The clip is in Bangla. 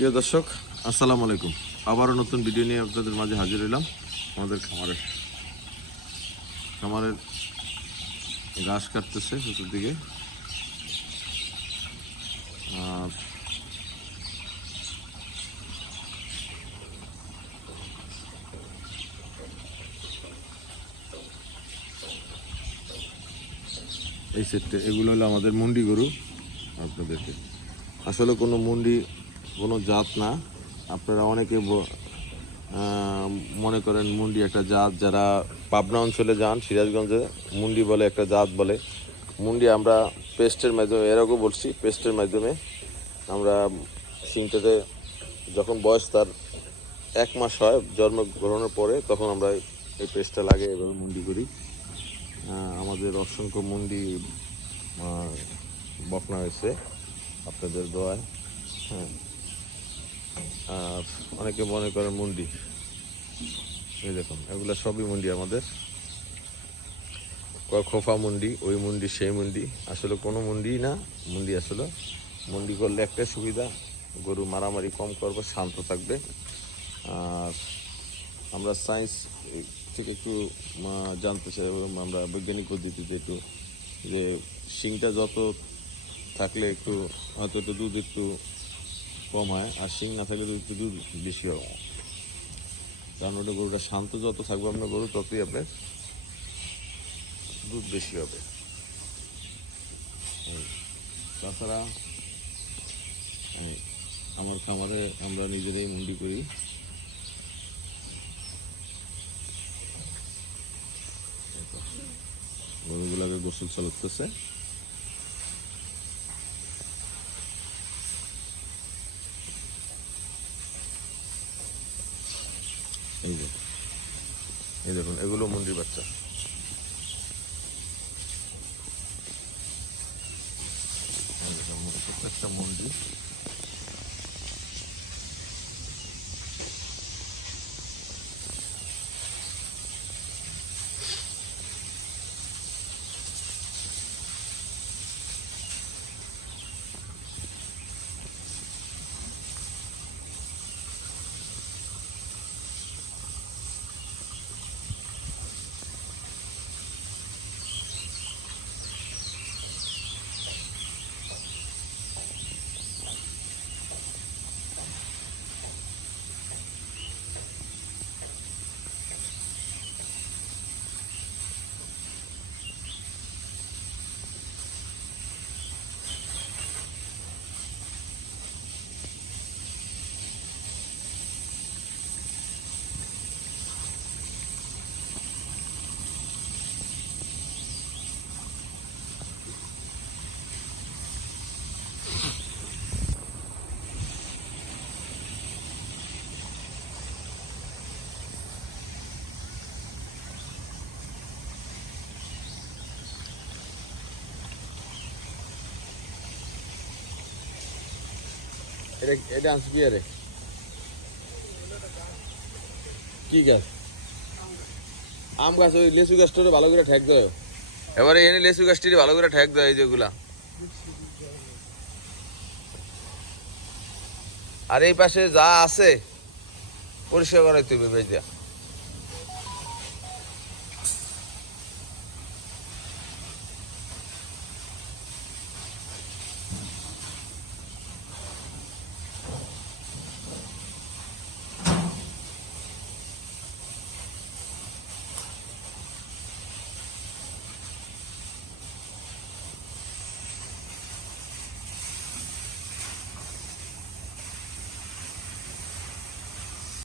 প্রিয় দর্শক, আসসালামু আলাইকুম। আবারও নতুন ভিডিও নিয়ে আপনাদের মাঝে হাজির হলাম। আমাদের খামারের ঘাস কাটতেছে চতুর্দিকে। আর এই সেটটা এগুলো হলো আমাদের মুন্ডি গরু। আপনাদেরকে আসলে কোনো মুন্ডি কোনো জাত না। আপনারা অনেকে মনে করেন মুন্ডি একটা জাত। যারা পাবনা অঞ্চলে যান, সিরাজগঞ্জে মুন্ডি বলে একটা জাত বলে। মুন্ডি আমরা পেস্টের মাধ্যমে, এর আগেও বলছি, পেস্টের মাধ্যমে আমরা সিংটাতে যখন বয়স তার 1 মাস হয় জন্মগ্রহণের পরে, তখন আমরা এই পেস্টটা লাগে, এভাবে মুন্ডি করি। আমাদের অসংখ্য মুন্ডি বকনা হয়েছে আপনাদের দোয়ায়। হ্যাঁ, আর অনেকে মনে করেন মুন্ডি, এই দেখুন এগুলো সবই মুন্ডি আমাদের। খোফা মুন্ডি, ওই মুন্ডি, সেই মুন্ডি, আসলে কোনো মুন্ডি না। মুন্ডি আসলে মুন্ডি করলে একটাই সুবিধা, গরু মারামারি কম করবে, শান্ত থাকবে। আর আমরা সায়েন্স থেকে একটু জানতে চাই, আমরা বৈজ্ঞানিক পদ্ধতিতে একটু, যে শিংটা যত থাকলে একটু হয়তো একটু দুধ একটু কম হয়, আর শিং না থাকলে একটু দুধ বেশি হয়। কারণ ওটা গরুটা শান্ত যত থাকবে আপনার গরু, ততই আপনার দুধ বেশি হবে। তাছাড়া আমার খামারে আমরা নিজেরাই মুন্ডি করি। গরুগুলাকে গোসল চালাতেছে। এই দেখুন এগুলো মুন্ডির বাচ্চা। প্রত্যেকটা মুন্ডি। এটা আনছি কি আরে, কি গাছ? আম গাছ। ওই লেচু গাছটা ভালো করে ঠেক দেয়। এবারে এনে লেচু গাছটি ভালো করে ঠেক দেয়, যেগুলা। আর এই পাশে যা আছে পরিষ্কার করাই তুই বেশ দিয়া।